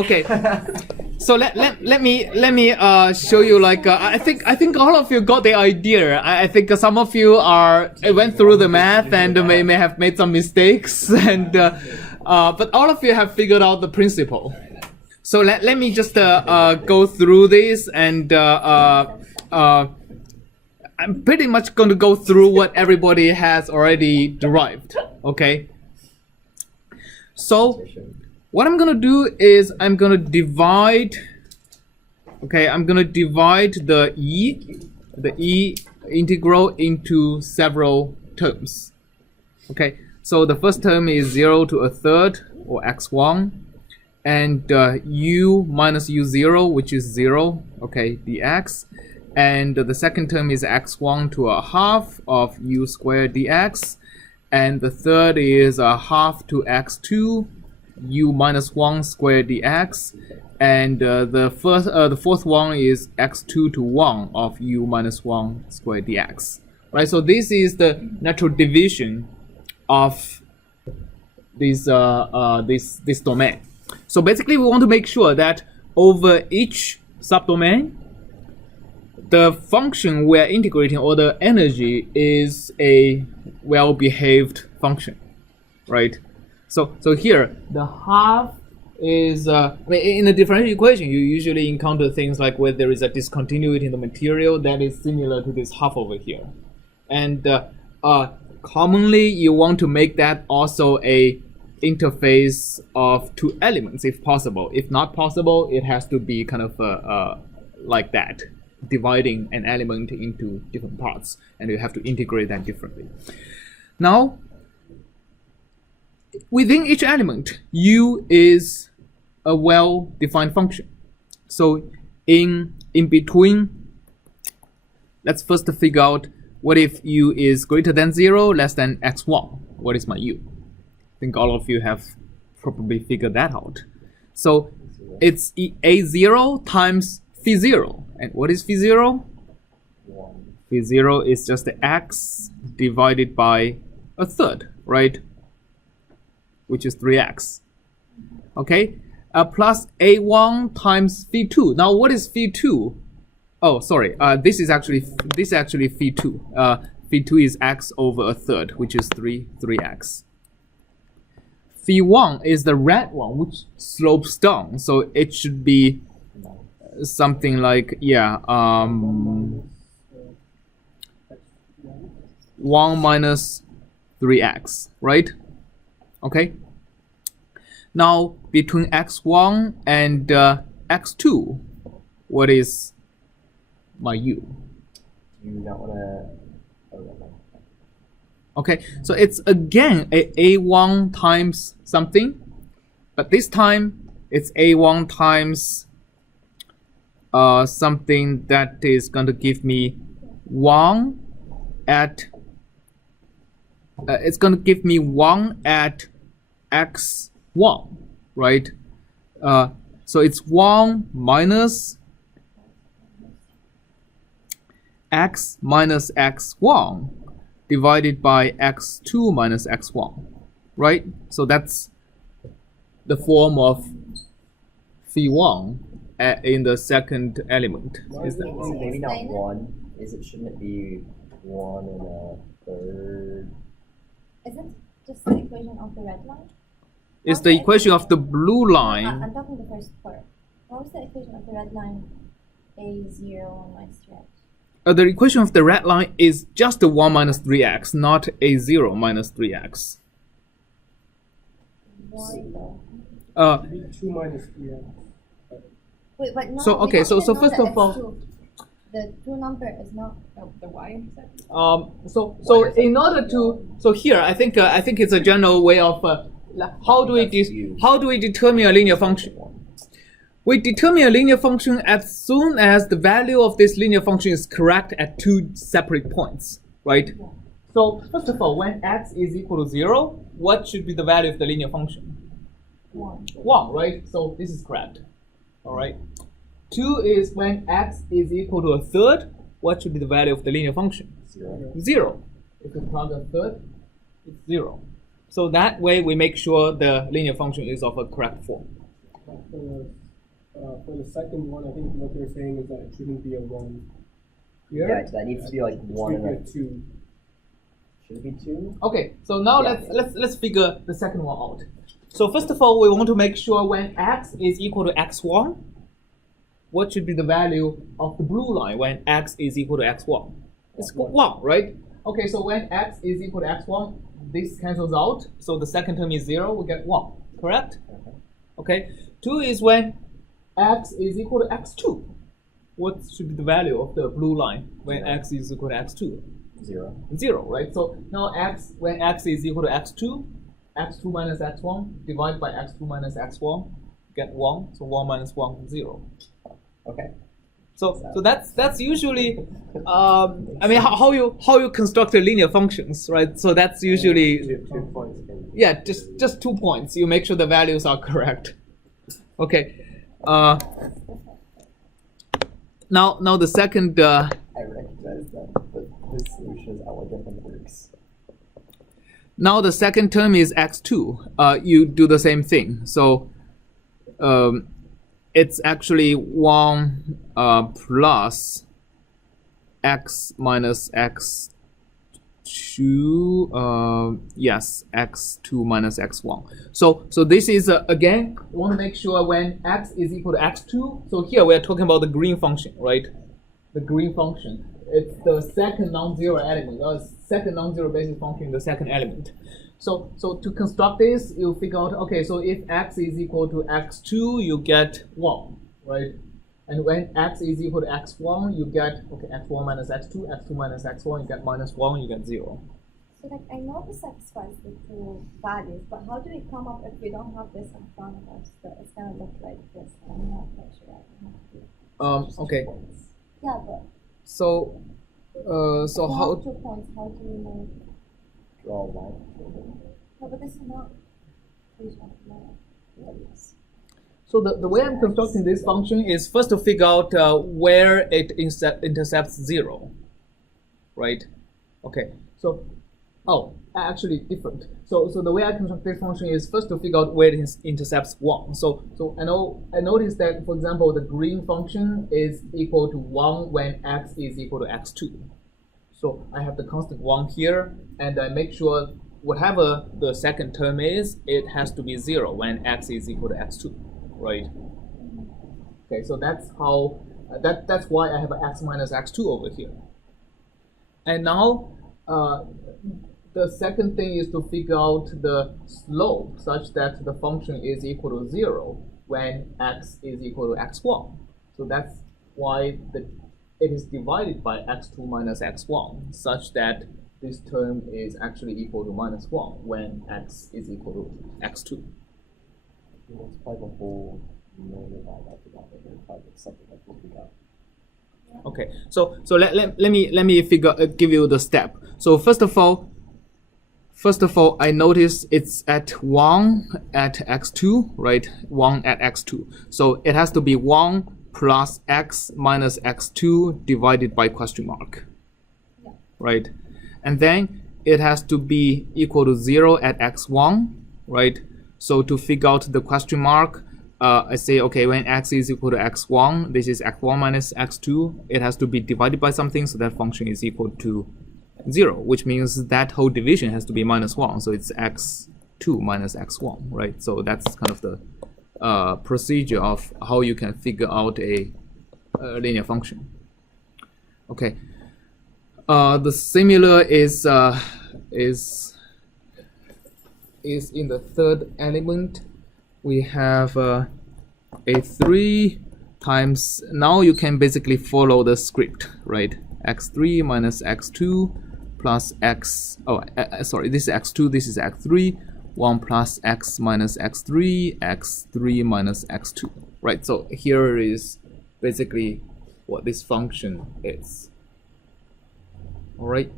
Okay. So let me show you, like I think all of you got the idea. I think some of you went through the math and may have made some mistakes, and but all of you have figured out the principle. So let me just go through this, and I'm pretty much going to go through what everybody has already derived. Okay. So what I'm going to do is I'm going to divide. Okay, I'm going to divide the E integral into several terms. Okay, so the first term is 0 to a third, or x1, and u minus u0, which is 0, okay, dx. And the second term is x1 to a half of u squared dx. And the third is a half to x2 u minus 1 squared dx. And the fourth one is x2 to 1 of u minus 1 squared dx. Right, so this is the natural division of this domain. So basically we want to make sure that over each subdomain, the function we're integrating, or the energy, is a well-behaved function, right? So here, the half is, in the differential equation, you usually encounter things like where there is a discontinuity in the material that is similar to this half over here. And commonly, you want to make that also a interface of two elements, if possible. If not possible, it has to be kind of like that, dividing an element into different parts, and you have to integrate that differently. Now, within each element, u is a well-defined function. So in between, let's first figure out what if u is greater than 0, less than x1. What is my u? I think all of you have probably figured that out. So it's a0 times phi 0. And what is phi 0? Phi 0 is just x divided by a third, right? Which is 3x. Okay? Plus a1 times phi 2. Now what is phi 2? Oh, sorry. This is actually phi 2. Phi 2 is x over a third, which is 3x. Phi 1 is the red one, which slopes down. So it should be something like, 1 minus 3x, right? Okay. Now, between x1 and x2, what is my u? You don't want to. Okay, so it's again a1 times something, but this time it's a1 times something that is going to give me 1 at it's going to give me 1 at x1, right? So it's 1 minus x minus x1 divided by x2 minus x1, right? So that's the form of phi 1 in the second element. Is it maybe not 1? Shouldn't it be 1 and a third? Isn't just the equation of the red line? It's the equation of the blue line. I'm talking the first part. What was the equation of the red line? A0 minus 3x. The equation of the red line is just the 1 minus 3x, not a0 minus 3x. Why though? 2 minus 3x. Wait, but no. So okay, so first of all, the true number is not the y. so in order to, so here I think it's a general way of how do we determine a linear function? We determine a linear function as soon as the value of this linear function is correct at two separate points, right? So first of all, when x is equal to 0, what should be the value of the linear function? 1. 1, right? So this is correct. All right. 2 is when x is equal to a third, what should be the value of the linear function? 0. If you plug a third, it's 0. So that way we make sure the linear function is of a correct form. For the second one, I think what they're saying is that it shouldn't be a 1. Yeah, that needs to be like It 1 should be and a 2. should it be 2? Okay, so now Yeah. let's figure the second one out. So first of all, we want to make sure when x is equal to x1, what should be the value of the blue line when x is equal to x1? It's 1, right? Okay, so when x is equal to x1, this cancels out. So the second term is 0, we get 1, correct? Okay, 2 is when x is equal to x2. What should be the value of the blue line when x is equal to x2? 0. 0, right? So now when x is equal to x2 minus x1 divided by x2 minus x1, get 1. So 1 minus 1, 0. Okay. So that's usually I mean how you construct the linear functions, right? So that's usually 2 points. yeah, just 2 points. You make sure the values are correct. Okay. Now the second. I recognize that, but this solution is elegant and works. Now the second term is x2. You do the same thing. So it's actually 1 plus x minus x2. Yes, x2 minus x1. So this is again, we want to make sure when x is equal to x2. So here we are talking about the green function, right? The green function. It's the second non-zero element, or second non-zero basis function in the second element. So to construct this, you figure out, okay, so if x is equal to x2, you get 1, right? And when x is equal to x1, you get, okay, x1 minus x2 minus x1, you get minus 1, you get 0. So like I know this satisfies the two values, but how do we come up if we don't have this in front of us? So it's gonna look like this. I'm not quite sure. Okay, Yeah, but so if we how, have 2 points, how do we know? Draw a line. No, but this is not. Please don't know. so the way I'm constructing this function is first to figure out where it intercepts 0, right? Okay, so, actually different. So the way I construct this function is first to figure out where it intercepts 1. So I noticed that, for example, the green function is equal to 1 when x is equal to x2. So I have the constant 1 here, and I make sure whatever the second term is, it has to be 0 when x is equal to x2, right? Okay, so that's how that's why I have an x minus x2 over here. And now the second thing is to figure out the slope such that the function is equal to 0 when x is equal to x1. So that's why it is divided by x2 minus x1 such that this term is actually equal to minus 1 when x is equal to x2. Multiply the whole number by that together, and find something like what we got. Okay, so let me give you the step. So first of all, I notice it's at 1 at x2, right? 1 at x2. So it has to be 1 plus x minus x2 divided by question mark, right? And then it has to be equal to 0 at x1, right? So to figure out the question mark, I say, okay, when x is equal to x1, this is x1 minus x2. It has to be divided by something, so that function is equal to 0, which means that whole division has to be minus 1. So it's x2 minus x1, right? So that's kind of the procedure of how you can figure out a linear function. Okay. The similar is in the third element. We have a3 times, now you can basically follow the script, right? x3 minus x2 plus x, sorry, this is x2, this is x3, 1 plus x minus x3, x3 minus x2, right? So here is basically what this function is. All right.